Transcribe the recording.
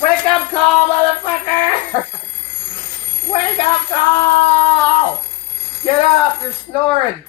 Wake up call, motherfucker! Wake up call! Get up, you're snoring.